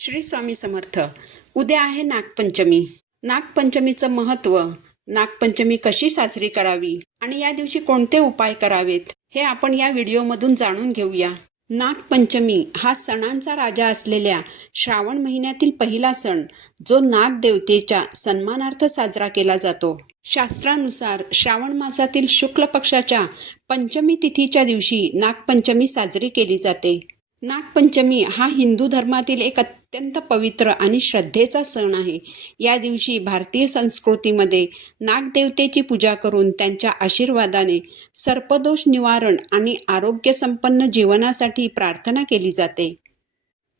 श्री स्वामी समर्थ. उद्या आहे नागपंचमी. नागपंचमीचं महत्त्व, नागपंचमी कशी साजरी करावी आणि या दिवशी कोणते उपाय करावेत हे आपण या व्हिडिओमधून जाणून घेऊया. नागपंचमी हा सणांचा राजा असलेल्या श्रावण महिन्यातील पहिला सण, जो नागदेवतेच्या सन्मानार्थ साजरा केला जातो. शास्त्रानुसार श्रावण मासातील शुक्ल पक्षाच्या पंचमी तिथीच्या दिवशी नागपंचमी साजरी केली जाते. नागपंचमी हा हिंदू धर्मातील एक अत्यंत पवित्र आणि श्रद्धेचा सण आहे. या दिवशी भारतीय संस्कृतीमध्ये नागदेवतेची पूजा करून त्यांच्या आशीर्वादाने सर्पदोष निवारण आणि आरोग्यसंपन्न जीवनासाठी प्रार्थना केली जाते.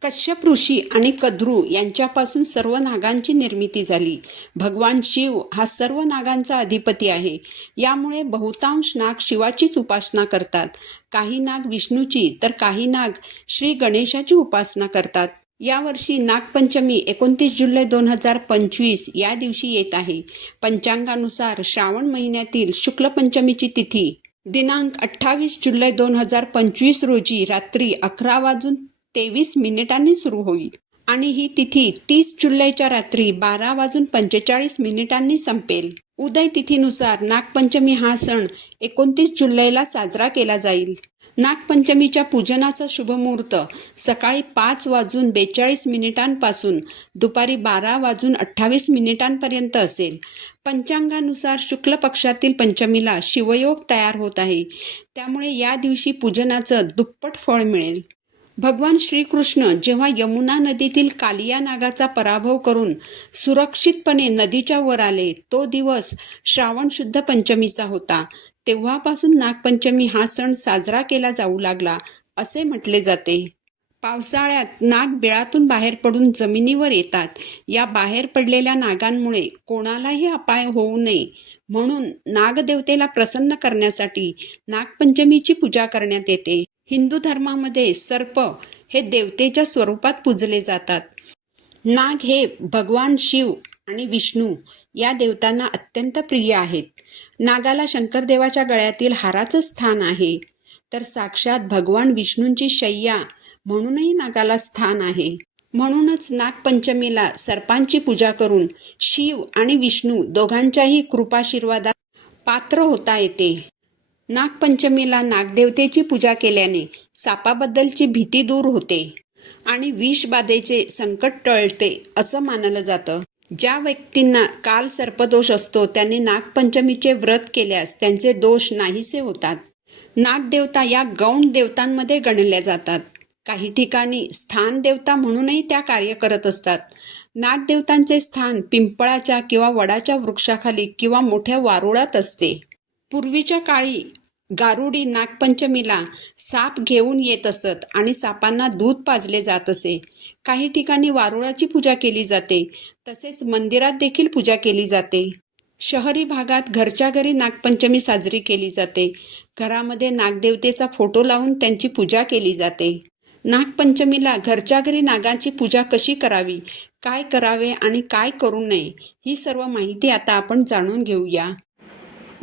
कश्यप ऋषी आणि कद्रू यांच्यापासून सर्व नागांची निर्मिती झाली. भगवान शिव हा सर्व नागांचा अधिपती आहे. यामुळे बहुतांश नाग शिवाचीच उपासना करतात. काही नाग विष्णूची तर काही नाग श्री गणेशाची उपासना करतात. यावर्षी नागपंचमी 29 जुलै 2025 या दिवशी येत आहे. पंचांगानुसार श्रावण महिन्यातील शुक्ल पंचमीची तिथी दिनांक 28 जुलै 2025 रोजी रात्री 11:23 सुरू होईल आणि ही तिथी 30 जुलैच्या रात्री 12:45 संपेल. उदय तिथीनुसार नागपंचमी हा सण 29 जुलैला साजरा केला जाईल. नागपंचमीच्या पूजनाचा शुभमुहूर्त सकाळी 5:42 पासून दुपारी 12:28 पर्यंत असेल. पंचांगानुसार शुक्ल पक्षातील पंचमीला शिवयोग तयार होत आहे. त्यामुळे या दिवशी पूजनाचं दुप्पट फळ मिळेल. भगवान श्रीकृष्ण जेव्हा यमुना नदीतील कालिया नागाचा पराभव करून सुरक्षितपणे नदीच्या वर आले, तो दिवस श्रावण शुद्ध पंचमीचा होता. तेव्हापासून नागपंचमी हा सण साजरा केला जाऊ लागला असे म्हटले जाते. पावसाळ्यात नाग बिळातून बाहेर पडून जमिनीवर येतात. या बाहेर पडलेल्या नागांमुळे कोणालाही अपाय होऊ नये म्हणून नागदेवतेला प्रसन्न करण्यासाठी नागपंचमीची पूजा करण्यात येते. हिंदू धर्मामध्ये सर्प हे देवतेच्या स्वरूपात पूजले जातात. नाग हे भगवान शिव आणि विष्णू या देवतांना अत्यंत प्रिय आहेत. नागाला शंकरदेवाच्या गळ्यातील हाराचं स्थान आहे, तर साक्षात भगवान विष्णूंची शय्या म्हणूनही नागाला स्थान आहे. म्हणूनच नागपंचमीला सर्पांची पूजा करून शिव आणि विष्णू दोघांच्याही कृपाशीर्वादात पात्र होता येते. नागपंचमीला नागदेवतेची पूजा केल्याने सापाबद्दलची भीती दूर होते आणि विषबाधेचे संकट टळते असं मानलं जातं. ज्या व्यक्तींना काल सर्पदोष असतो त्यांनी नागपंचमीचे व्रत केल्यास त्यांचे दोष नाहीसे होतात. नागदेवता या गौण देवतांमध्ये गणल्या जातात. काही ठिकाणी स्थान देवता म्हणूनही त्या कार्य करत असतात. नागदेवतांचे स्थान पिंपळाच्या किंवा वडाच्या वृक्षाखाली किंवा मोठ्या वारुळात असते. पूर्वीच्या काळी गारुडी नागपंचमीला साप घेऊन येत असत आणि सापांना दूध पाजले जात असे. काही ठिकाणी वारुळाची पूजा केली जाते, तसेच मंदिरात देखील पूजा केली जाते. शहरी भागात घरच्या घरी नागपंचमी साजरी केली जाते. घरामध्ये नागदेवतेचा फोटो लावून त्यांची पूजा केली जाते. नागपंचमीला घरच्या घरी नागाची पूजा कशी करावी, काय करावे आणि काय करू नये, ही सर्व माहिती आता आपण जाणून घेऊया.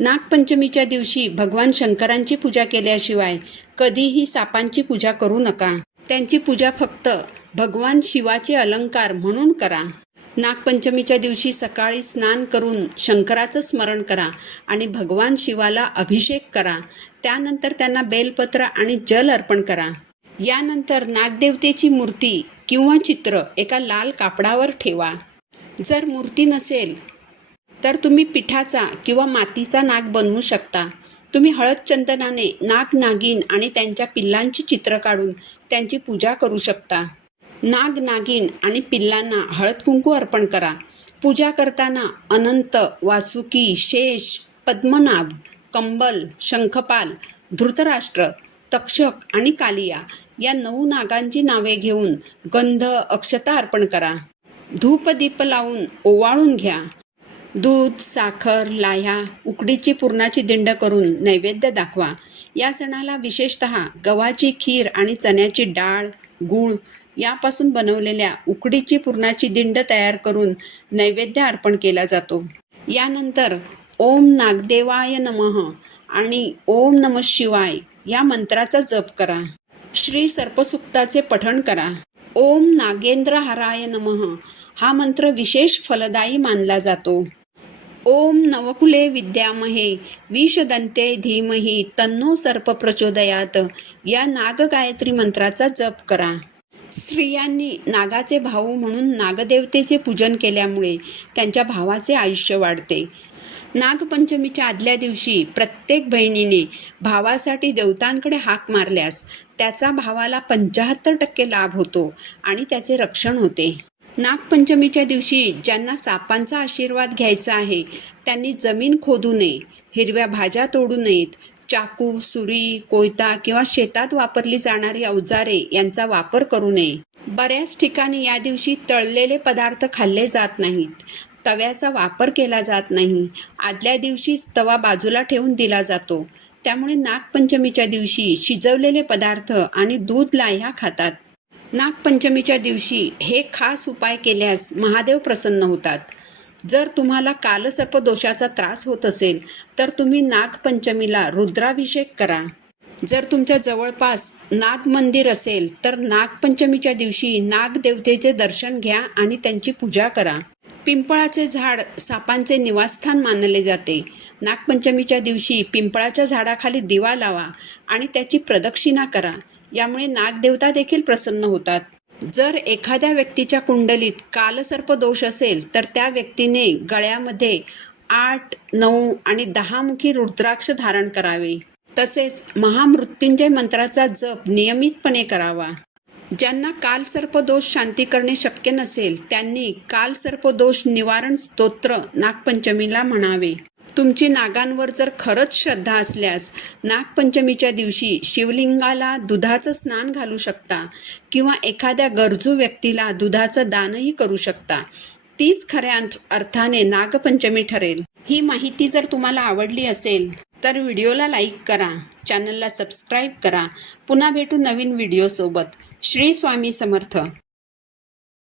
नागपंचमीच्या दिवशी भगवान शंकरांची पूजा केल्याशिवाय कधीही सापांची पूजा करू नका. त्यांची पूजा फक्त भगवान शिवाचे अलंकार म्हणून करा. नागपंचमीच्या दिवशी सकाळी स्नान करून शंकराचं स्मरण करा आणि भगवान शिवाला अभिषेक करा. त्यानंतर त्यांना बेलपत्र आणि जल अर्पण करा. यानंतर नागदेवतेची मूर्ती किंवा चित्र एका लाल कापडावर ठेवा. जर मूर्ती नसेल तर तुम्ही पिठाचा किंवा मातीचा नाग बनवू शकता. तुम्ही हळद चंदनाने नाग, नागिन आणि त्यांच्या पिल्लांची चित्र काढून त्यांची पूजा करू शकता. नाग, नागिन आणि पिल्लांना हळद कुंकू अर्पण करा. पूजा करताना अनंत, वासुकी, शेष, पद्मनाभ, कंबल, शंखपाल, धृतराष्ट्र, तक्षक आणि कालिया या 9 नागांची नावे घेऊन गंध, अक्षता अर्पण करा. धूपदीप लावून ओवाळून घ्या. दूध, साखर, लाह्या, उकडीची पुरणाची दिंड करून नैवेद्य दाखवा. या सणाला विशेषतः गव्हाची खीर आणि चण्याची डाळ, गूळ यापासून बनवलेल्या उकडीची पुरणाची दिंड तयार करून नैवेद्य अर्पण केला जातो. यानंतर ओम नागदेवाय नमः आणि ओम नमः शिवाय या मंत्राचा जप करा. श्री सर्पसुक्ताचे पठण करा. ओम नागेंद्रहाराय नमः हा मंत्र विशेष फलदायी मानला जातो. ओम नवकुले विद्यामहे विषदन्ते धीमहि तन्नो सर्प प्रचोदयात या नाग गायत्री मंत्राचा जप करा. स्त्रियांनी नागाचे भाऊ म्हणून नागदेवतेचे पूजन केल्यामुळे त्यांच्या भावाचे आयुष्य वाढते. नागपंचमीच्या आदल्या दिवशी प्रत्येक बहिणीने भावासाठी देवतांकडे हाक मारल्यास त्याचा भावाला 75% लाभ होतो आणि त्याचे रक्षण होते. नागपंचमीच्या दिवशी ज्यांना सापांचा आशीर्वाद घ्यायचा आहे त्यांनी जमीन खोदू नये, हिरव्या भाज्या तोडू नयेत, चाकू, सुरी, कोयता किंवा शेतात वापरली जाणारी अवजारे यांचा वापर करू नये. बऱ्याच ठिकाणी या दिवशी तळलेले पदार्थ खाल्ले जात नाहीत. तव्याचा वापर केला जात नाही. आदल्या दिवशीच तवा बाजूला ठेवून दिला जातो. त्यामुळे नागपंचमीच्या दिवशी शिजवलेले पदार्थ आणि दूध लाह्या खातात. नागपंचमीच्या दिवशी हे खास उपाय केल्यास महादेव प्रसन्न होतात. जर तुम्हाला कालसर्प दोषाचा त्रास होत असेल तर तुम्ही नागपंचमीला रुद्राभिषेक करा. जर तुमच्या जवळपास नाग मंदिर असेल तर नागपंचमीच्या दिवशी नागदेवतेचे दर्शन घ्या आणि त्यांची पूजा करा. पिंपळाचे झाड सापांचे निवासस्थान मानले जाते. नागपंचमीच्या दिवशी पिंपळाच्या झाडाखाली दिवा लावा आणि त्याची प्रदक्षिणा करा. यामुळे नागदेवता देखील प्रसन्न होतात. जर एखाद्या व्यक्तीच्या कुंडलीत कालसर्प दोष असेल तर त्या व्यक्तीने गळ्यामध्ये 8, 9 आणि 10 मुखी रुद्राक्ष धारण करावे. तसेच महामृत्युंजय मंत्राचा जप नियमितपणे करावा. ज्यांना कालसर्पदोष शांती करणे शक्य नसेल त्यांनी कालसर्पदोष निवारण स्तोत्र नागपंचमीला म्हणावे. तुमची नागांवर जर खरंच श्रद्धा असल्यास नागपंचमीच्या दिवशी शिवलिंगाला दुधाचं स्नान घालू शकता किंवा एखाद्या गरजू व्यक्तीला दुधाचं दानही करू शकता. तीच खऱ्या अर्थाने नागपंचमी ठरेल. ही माहिती जर तुम्हाला आवडली असेल तर व्हिडिओला लाईक करा, चॅनलला सबस्क्राईब करा. पुन्हा भेटू नवीन व्हिडिओसोबत. श्री स्वामी समर्थ.